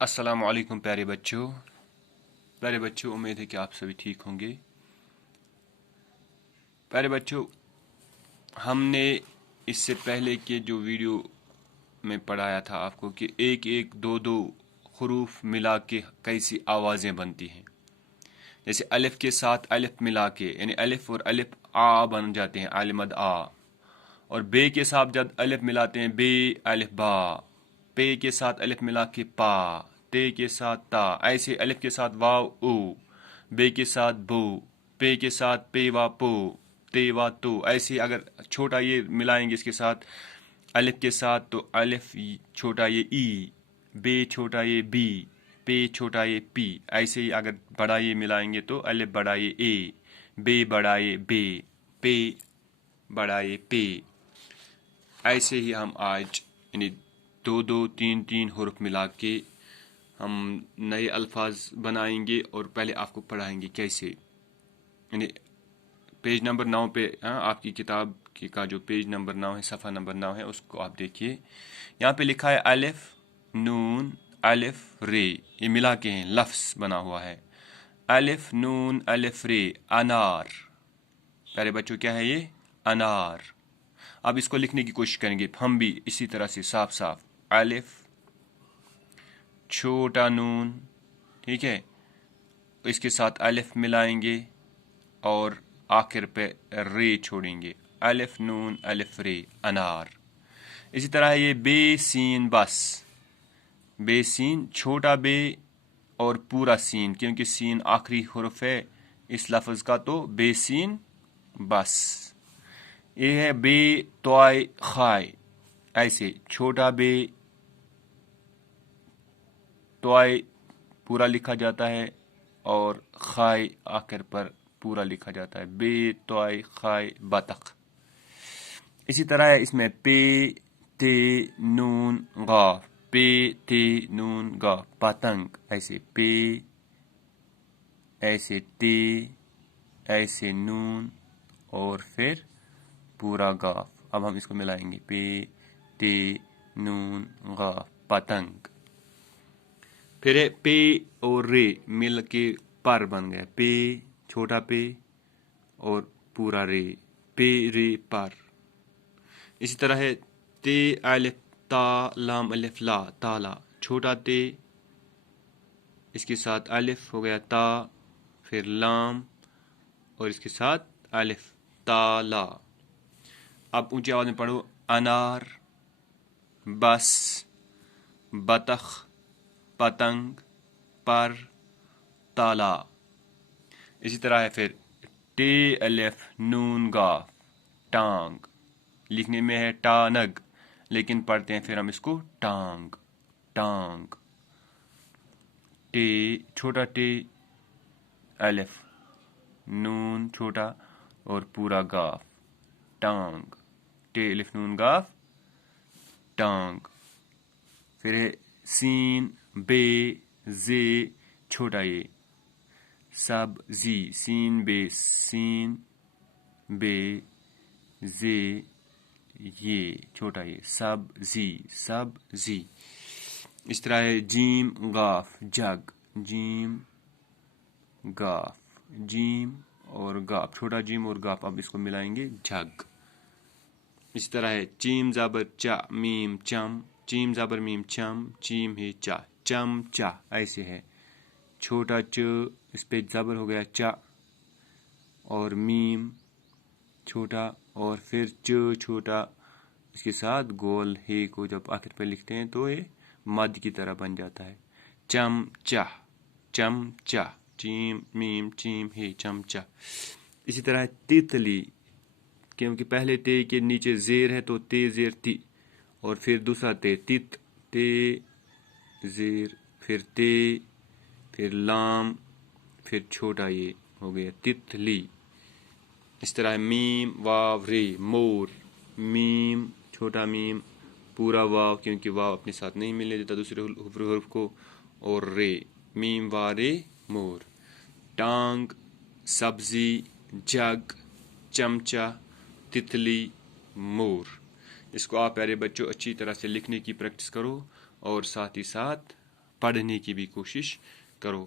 अस्सलाम वालेकुम प्यारे बच्चों, उम्मीद है कि आप सभी ठीक होंगे। प्यारे बच्चों, हमने इससे पहले के जो वीडियो में पढ़ाया था आपको कि एक एक दो दो हरूफ मिला के कैसी आवाज़ें बनती हैं। जैसे अलिफ के साथ अलिफ मिला के, यानी अलिफ और अलिफ आ बन जाते हैं, आलिमद आ। और बे के साथ जब अलिफ मिलाते हैं, बे अलिफ बा। पे के साथ अलिफ मिला के पा। ते के साथ ता। ऐसे अलिफ के साथ वाव ओ। बे के साथ बो। पे के साथ पे वा पो। ते वा तो। ऐसे अगर छोटा ये मिलाएंगे इसके साथ अलिफ के साथ, तो अलिफ छोटा ये ई। बे छोटा ये बी। पे छोटा ये पी। ऐसे ही अगर बड़ा ये मिलाएंगे तो अलिफ बड़ा ये ए। बे बड़ा ये बे। पे बड़ा ये पे। ऐसे ही हम आज यानी दो दो तीन तीन हुर्फ मिला के हम नए अल्फाज बनाएंगे और पहले आपको पढ़ाएंगे कैसे। यानी पेज नंबर 9 पे आपकी किताब का जो पेज नंबर 9 है, सफ़ा नंबर 9 है, उसको आप देखिए। यहाँ पे लिखा है अलिफ नून अलिफ रे, ये मिला के हैं, लफ्स बना हुआ है। अलिफ नून अलिफ रे अनार। प्यारे बच्चों, क्या है ये? अनार। अब इसको लिखने की कोशिश करेंगे हम भी इसी तरह से साफ साफ। अलिफ छोटा नून, ठीक है, इसके साथ अलिफ मिलाएंगे और आखिर पे रे छोड़ेंगे। अलिफ नून अलिफ रे अनार। इसी तरह ये बे सीन बस। बे सीन, छोटा बे और पूरा सीन, क्योंकि सीन आखिरी हुर्फ है इस लफ्ज़ का, तो बे सीन बस। ये है बे तोय खाय। ऐसे छोटा बे तोय पूरा लिखा जाता है और खाय आखिर पर पूरा लिखा जाता है। बे तोय खाय बतख। इसी तरह है इसमें पे ते नून गाफ। पे ते नून गाफ पतंग। ऐसे पे, ऐसे ते, ऐसे नून और फिर पूरा गाफ। अब हम इसको मिलाएंगे, पे ते नून गाफ पतंग। फिर है पे और रे मिल के पर बन गया। पे छोटा पे और पूरा रे, पे रे पर। इसी तरह है ते अलिफ ता लाम अलिफ ला ताला। छोटा ते, इसके साथ अलिफ हो गया ता, फिर लाम और इसके साथ अलिफ ताला। अब ऊंची आवाज में पढ़ो। अनार बस बतख पतंग पर ताला। इसी तरह है फिर टे अलिफ नून गाफ टांग। लिखने में है टानग, लेकिन पढ़ते हैं फिर हम इसको टांग टांग। टे छोटा टे अलिफ नून छोटा और पूरा गाफ टांग। टे अलिफ नून गाफ टांग। फिर है सीन बे जे छोटा ये सब जी। सीन बे जे ये छोटा ये सब जी। इस तरह है जीम गाफ जग। जीम गाफ, जीम और गाफ, छोटा जीम और गाफ, अब इसको मिलाएंगे जग। इस तरह है चीम ज़बर चा मीम चम। चीम ज़बर मीम चम, चीम है चा चम चा। ऐसे है छोटा च, इस पे ज़बर हो गया चा और मीम छोटा और फिर च छोटा, इसके साथ गोल हे को जब आखिर पे लिखते हैं तो ये मद की तरह बन जाता है। चम चा चम चा। चीम मीम चीम हे चमचा। इसी तरह तितली, क्योंकि पहले ते के नीचे जेर है तो ते जेर ती, और फिर दूसरा ते तित ते जेर, फिर ते, फिर लाम, फिर छोटा ये हो गया तितली। इस तरह मीम वाव रे मोर। मीम छोटा मीम पूरा वाव, क्योंकि वाव अपने साथ नहीं मिलने देता दूसरे हुर्फ को, और रे मीम वा रे मोर। टांग सब्जी जग चमचा तितली मोर। इसको आप प्यारे बच्चों अच्छी तरह से लिखने की प्रैक्टिस करो और साथ ही साथ پڑھنے کی بھی کوشش کرو.